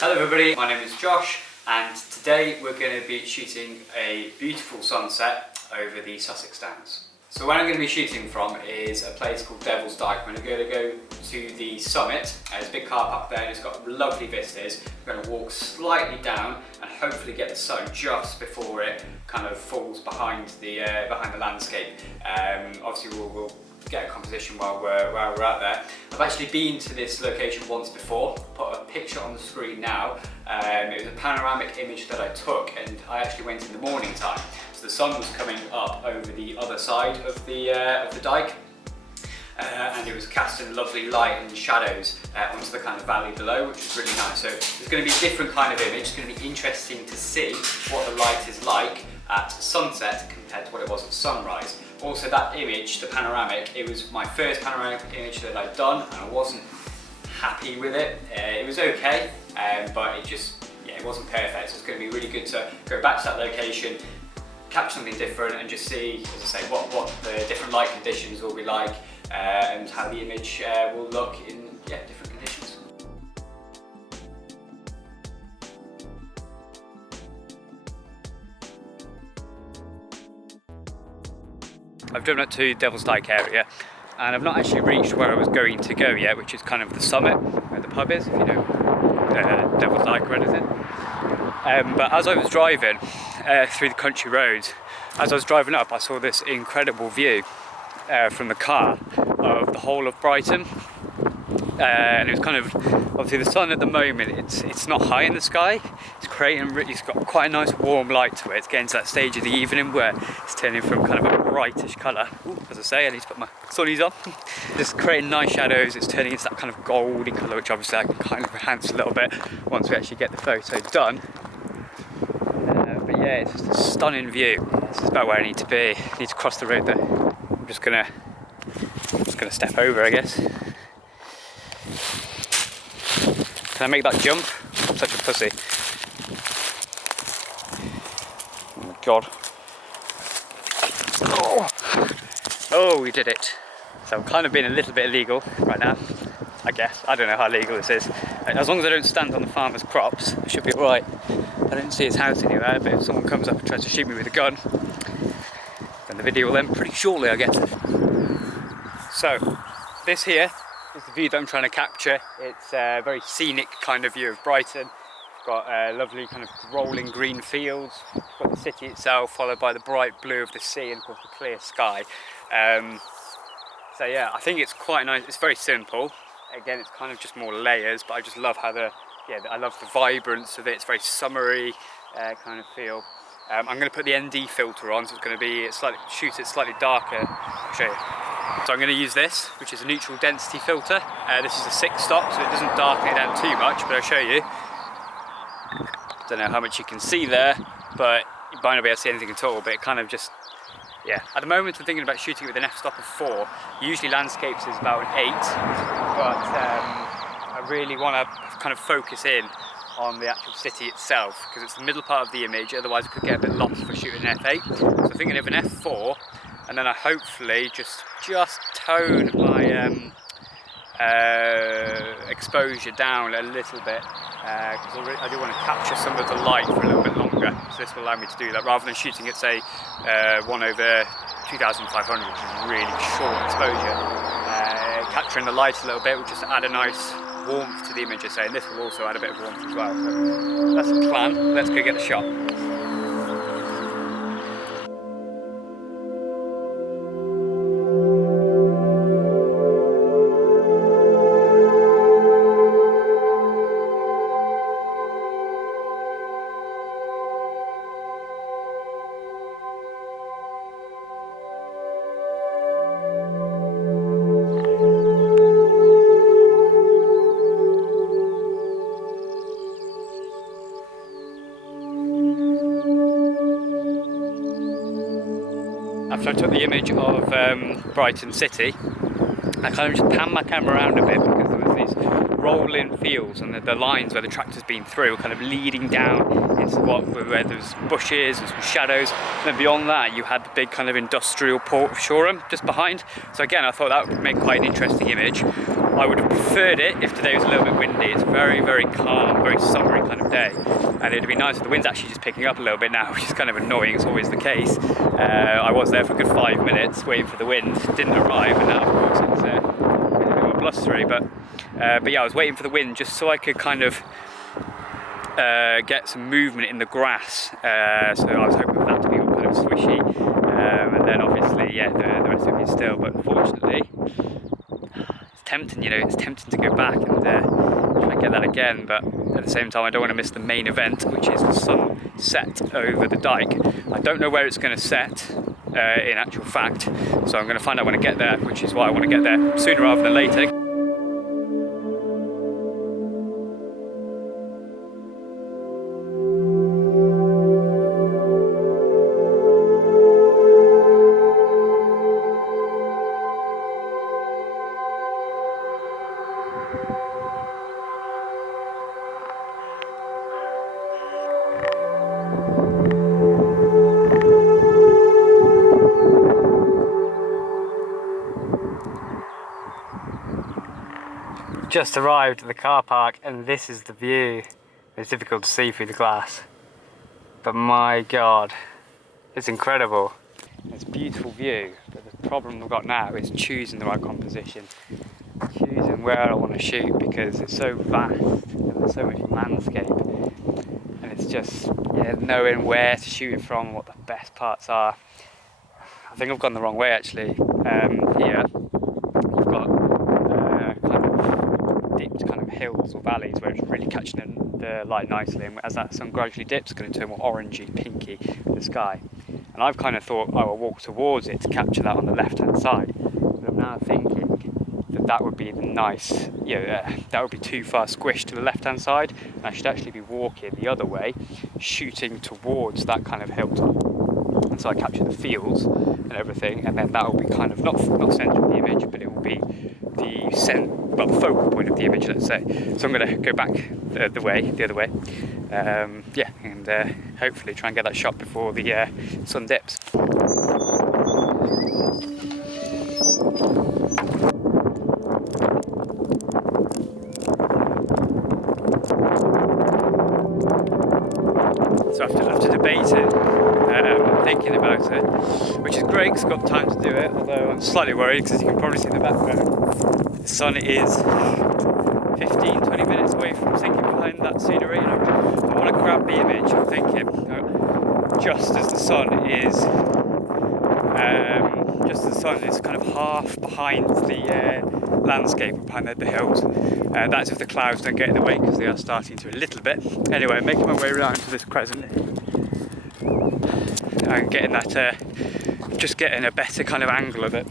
Hello everybody, my name is Josh and today we're going to be shooting a beautiful sunset over the Sussex Downs. So where I'm going to be shooting from is a place called Devils Dyke. I'm going to go to the summit. There's a big car park there and it's got lovely vistas. We're going to walk slightly down and hopefully get the sun just before it kind of falls behind the landscape. Obviously we'll get a composition while we're out there. I've actually been to this location once before, put a picture on the screen now. It was a panoramic image that I took and I actually went in the morning time. So the sun was coming up over the other side of the dike and it was casting lovely light and shadows onto the kind of valley below, which was really nice. So it's going to be a different kind of image. It's going to be interesting to see what the light is like at sunset compared to what it was at sunrise. Also that image, the panoramic, it was my first panoramic image that I'd done and I wasn't happy with it. It was okay, but it wasn't perfect. So it's going to be really good to go back to that location, capture something different and just see, as I say, what the different light conditions will be like and how the image will look in different conditions. I've driven up to Devils Dyke area and I've not actually reached where I was going to go yet, which is kind of the summit where the pub is, if you know Devils Dyke or anything. But as I was driving through the country roads, as I was driving up I saw this incredible view from the car of the whole of Brighton. And it was kind of, obviously the sun at the moment, it's not high in the sky, it's got quite a nice warm light to it. It's getting to that stage of the evening where it's turning from kind of a brightish colour. As I say, I need to put my sunnies on. Just creating nice shadows, it's turning into that kind of golden colour, which obviously I can kind of enhance a little bit once we actually get the photo done. But yeah, it's just a stunning view. This is about where I need to be. I need to cross the road there. I'm just gonna step over, I guess. Can I make that jump? I'm such a pussy. Oh my god. Oh, we did it. So I'm kind of being a little bit illegal right now, I guess. I don't know how legal this is. As long as I don't stand on the farmer's crops, I should be alright. I don't see his house anywhere, but if someone comes up and tries to shoot me with a gun, then the video will end pretty shortly, I guess. So, this here is the view that I'm trying to capture. It's a very scenic kind of view of Brighton. It's got lovely kind of rolling green fields. It's got the city itself, followed by the bright blue of the sea and of course the clear sky. So yeah, I think it's quite nice. It's very simple. Again, it's kind of just more layers, but I just love how I love the vibrance of it. It's very summery kind of feel. I'm going to put the ND filter on, so it's going to be shoot it slightly darker. I'll show you. So I'm going to use this, which is a neutral density filter. This is a 6-stop, so it doesn't darken it down too much, but I'll show you. Don't know how much you can see there, but you might not be able to see anything at all, but it kind of just, At the moment I'm thinking about shooting with an f-stop of 4. Usually landscapes is about an 8, but I really want to kind of focus in on the actual city itself, because it's the middle part of the image, otherwise it could get a bit lost for shooting an f8. So I'm thinking of an f4, and then I hopefully just tone my exposure down a little bit, because I do want to capture some of the light for a little bit longer, so this will allow me to do that rather than shooting at say 1/2500, which is really short exposure. Capturing the light a little bit will just add a nice warmth to the image, I say, and this will also add a bit of warmth as well. So that's the plan. Let's go get the shot. After I took the image of Brighton City, I kind of just panned my camera around a bit because there was these rolling fields and the lines where the tractor's been through were kind of leading down into where there's bushes and some shadows. And then beyond that you had the big kind of industrial port of Shoreham just behind. So again, I thought that would make quite an interesting image. I would have preferred it if today was a little bit windy. It's very, very calm, very summery kind of day. And it'd be nice if the wind's actually just picking up a little bit now, which is kind of annoying. It's always the case. I was there for a good 5 minutes waiting for the wind. Didn't arrive, and now of course it's a bit more blustery. But yeah, I was waiting for the wind just so I could kind of get some movement in the grass. So I was hoping for that to be all kind of swishy. And then obviously, yeah, the rest of it is still. But unfortunately, it's tempting, you know, it's tempting to go back and try and get that again. But at the same time, I don't want to miss the main event, which is the sunset over the dike. I don't know where it's going to set in actual fact, so I'm going to find out when I get there, which is why I want to get there sooner rather than later. Just arrived at the car park and this is the view. It's difficult to see through the glass, but my god, it's incredible. It's a beautiful view, but the problem I've got now is choosing the right composition, choosing where I want to shoot, because it's so vast and there's so much landscape, and it's just, yeah, knowing where to shoot it from, what the best parts are. I think I've gone the wrong way actually. Here we've got dipped kind of hills or valleys where it's really catching the light nicely, and as that sun gradually dips, it's going to turn more orangey, pinky in the sky. And I've kind of thought I will walk towards it to capture that on the left hand side, but I'm now thinking that that would be nice, you know, that would be too far squished to the left hand side, and I should actually be walking the other way, shooting towards that kind of hilltop. And so I capture the fields and everything, and then that will be kind of not centre of the image, but it will be the focal point of the image, let's say. So I'm going to go back the other way, yeah, and hopefully try and get that shot before the sun dips. So after debating, thinking about it, which is great because I've got time to do it, although I'm slightly worried because you can probably see in the background, the sun is 15-20 minutes away from sinking behind that scenery, and I want to grab the image. I'm thinking just as the sun is kind of half behind the landscape, behind the hills. That's if the clouds don't get in the way, because they are starting to a little bit. Anyway, making my way around to this crescent and getting that, just getting a better kind of angle of it,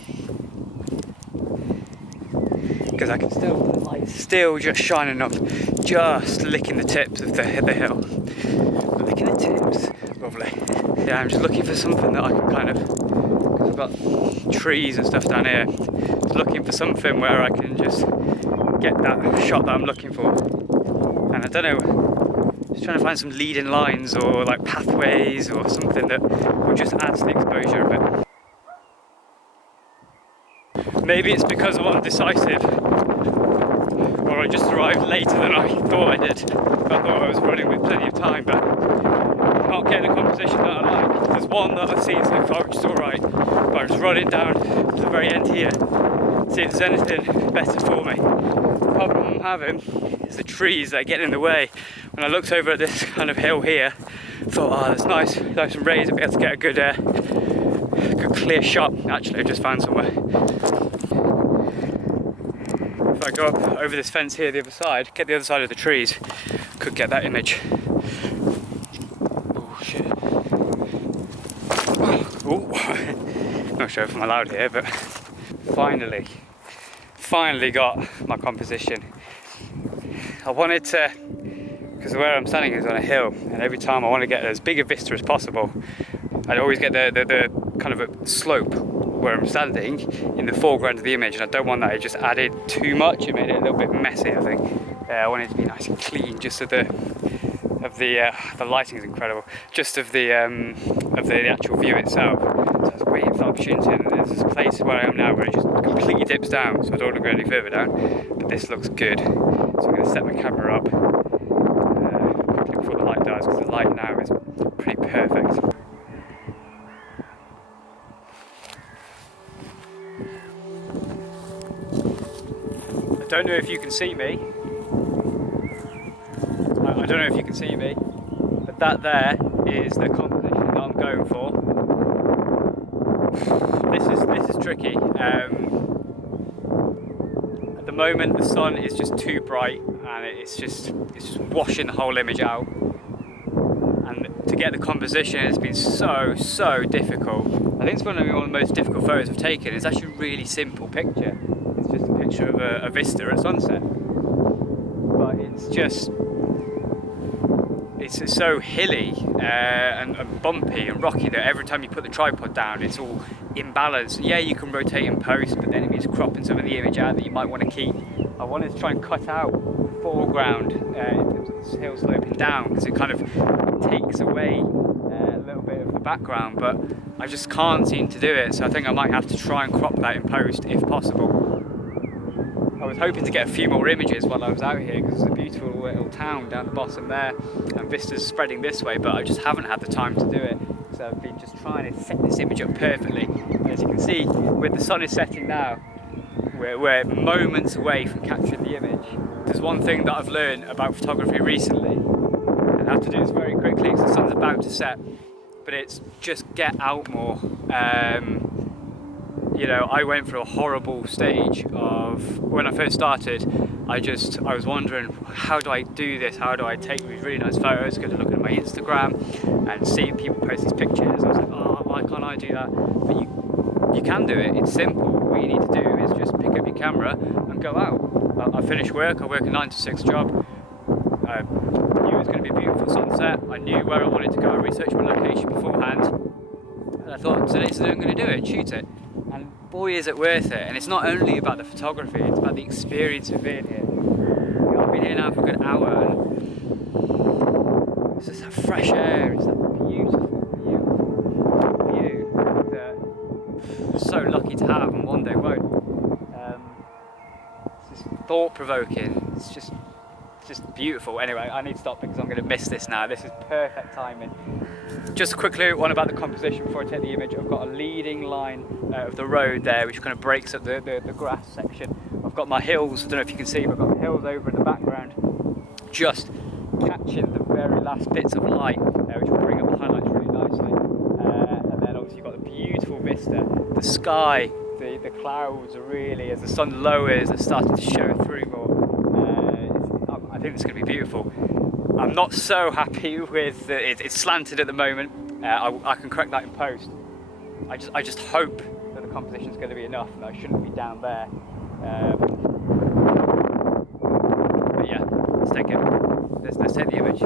because I can still, the light's still just shining up, just licking the tips of the hill. Licking the tips, lovely. Yeah, I'm just looking for something that I can kind of, because I've got trees and stuff down here, just looking for something where I can just get that shot that I'm looking for. And I don't know, just trying to find some leading lines or like pathways or something that will just add to the exposure of it. Maybe it's because I'm undecisive, or I just arrived later than I thought I did. I thought I was running with plenty of time, but I'm not getting a composition that I like. There's one that I've seen so far which is alright, but I'm just running down to the very end here, see if there's anything better for me. The problem I'm having is the trees that get in the way. When I looked over at this kind of hill here, I thought, oh, that's nice and raised, I'll be able to get a good clear shot. Actually, I just found somewhere. If I go up over this fence here, the other side, get the other side of the trees, could get that image. Oh shit. Oh, not sure if I'm allowed here, but finally got my composition. I wanted to, because where I'm standing is on a hill, and every time I want to get as big a vista as possible, I'd always get the kind of a slope where I'm standing in the foreground of the image, and I don't want that. It just added too much. It made it a little bit messy, I think. I want it to be nice and clean, just so the lighting is incredible, just of the actual view itself. So I was waiting for the opportunity, and there's this place where I am now where it just completely dips down, so I don't want to go any further down. this looks good. So I'm going to set my camera up quickly before the light dies, because the light now is pretty perfect. I don't know if you can see me. I don't know if you can see me, but that there is the composition that I'm going for. This is tricky. At the moment, the sun is just too bright, and it's just washing the whole image out. And to get the composition has been so difficult. I think it's one of the most difficult photos I've taken. It's actually a really simple picture. It's just a picture of a vista at sunset, but it's so hilly and bumpy and rocky that every time you put the tripod down, it's all imbalanced. Yeah, you can rotate in post, but then it means cropping some of the image out that you might want to keep. I wanted to try and cut out the foreground in terms of the hill sloping down, because it kind of takes away a little bit of the background, but I just can't seem to do it, so I think I might have to try and crop that in post if possible. I was hoping to get a few more images while I was out here, because it's a beautiful little town down the bottom there and vistas spreading this way, but I just haven't had the time to do it. So I've been just trying to set this image up perfectly. And as you can see, with the sun is setting now, we're moments away from capturing the image. There's one thing that I've learned about photography recently, and I have to do this very quickly because the sun's about to set, but it's just get out more. You know, I went through a horrible stage of, when I first started, I was wondering, how do I do this? How do I take these really nice photos, go to look at my Instagram and see people post these pictures? I was like, oh, why can't I do that? But you can do it, it's simple. What you need to do is just pick up your camera and go out. I finish work, I work a 9 to 6 job. I knew it was going to be a beautiful sunset. I knew where I wanted to go. I researched my location beforehand. And I thought, today's the day I'm going to do it, shoot it. And boy, is it worth it. And it's not only about the photography, it's about the experience of being here. You know, I've been here now for a good hour, and it's just that fresh air, it's that beautiful view that I'm so lucky to have, and one day won't. It's just thought-provoking, it's just beautiful. Anyway, I need to stop because I'm going to miss this now. This is perfect timing. Just quickly, one about the composition before I take the image. I've got a leading line of the road there, which kind of breaks up the grass section. I've got my hills, I don't know if you can see, but I've got the hills over in the background, just catching the very last bits of light, which will bring up the highlights really nicely. And then obviously you've got the beautiful vista, the sky, the clouds are really, as the sun lowers, are starting to show through more. I think it's going to be beautiful. I'm not so happy with it's slanted at the moment. I can correct that in post. I just hope that the composition is going to be enough and I shouldn't be down there. But yeah, let's take the image.